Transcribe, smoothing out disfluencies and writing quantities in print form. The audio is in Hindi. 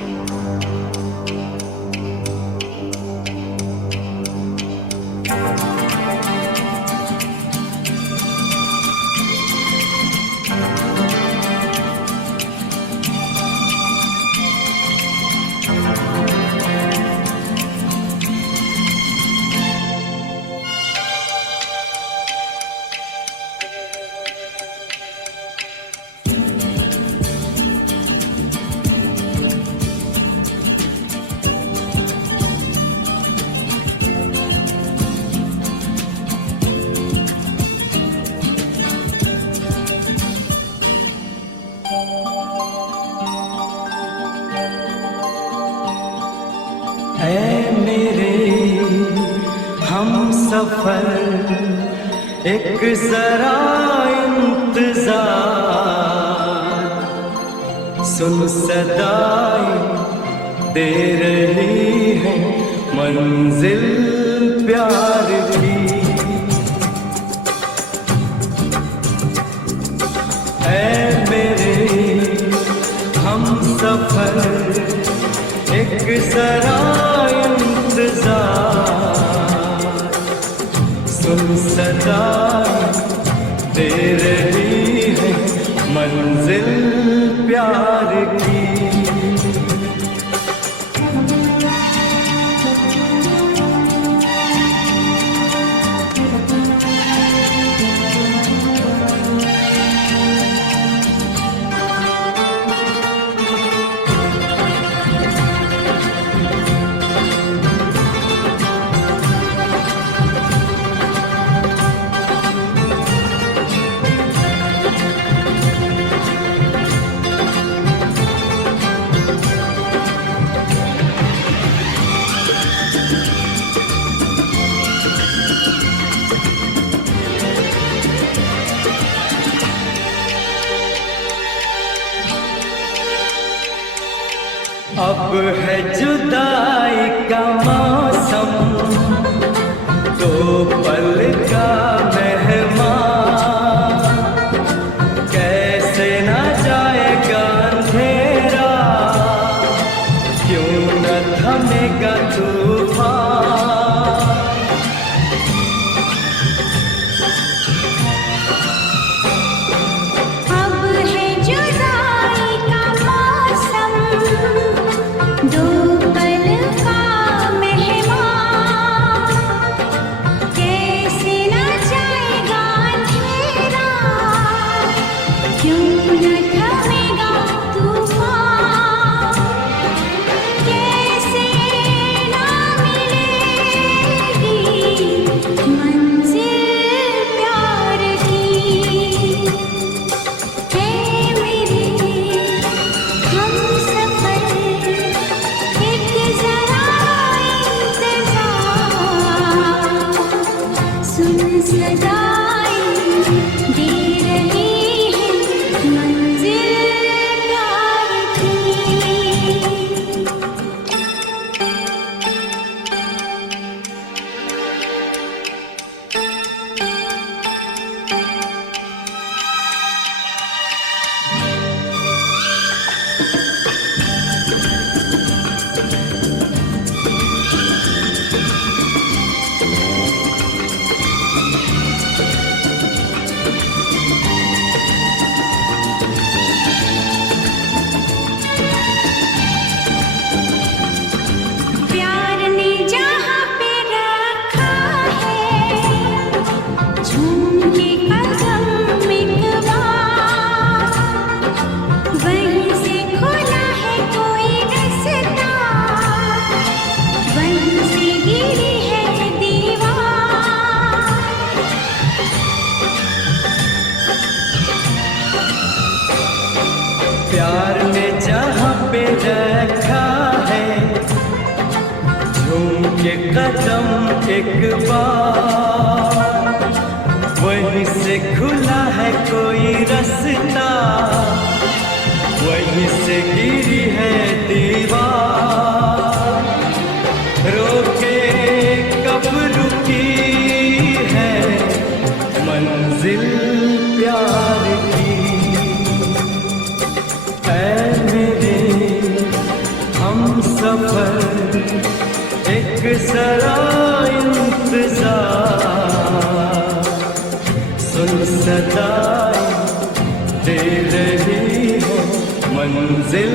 ऐ मेरे हम सफर एक जरा इंतजार, सुन सदाएं दे रही है मंजिल प्यार की। ऐ मेरे हम सफर एक जरा इंतजार, सुन सदाएं दे रही है मंजिल प्यार की। अब है जुदाई का मौसम, दो पल का मेहमान, कैसे न जाएगा अंधेरा, क्यों न थमेगा तूफान। अब है जुदाई का मौसम, दो पल का मेहमान, कैसे न जाएगा अंधेरा, क्यों न थमेगा तूफान। कैसे न मिलेगी मंजिल प्यार की। है मेरे हम सफर एक जरा इंतजार, सुन सदाएं दे रही है मंजिल प्यार की। प्यार ने जहाँ पे रखा है, झूम के कदम एक बार, वहीं से खुला है कोई रास्ता, वहीं से गिरी है दीवार। प्यार ने जहाँ पे रखा है, झूम के कदम एक बार, वहीं से खुला है कोई रास्ता, वहीं से गिरी है दीवार। रोके कब रुकी है मंजिल प्यार की। ऐ मेरे सफर एक सरा इंतजार, सुन सदाई दे रही है मंजिल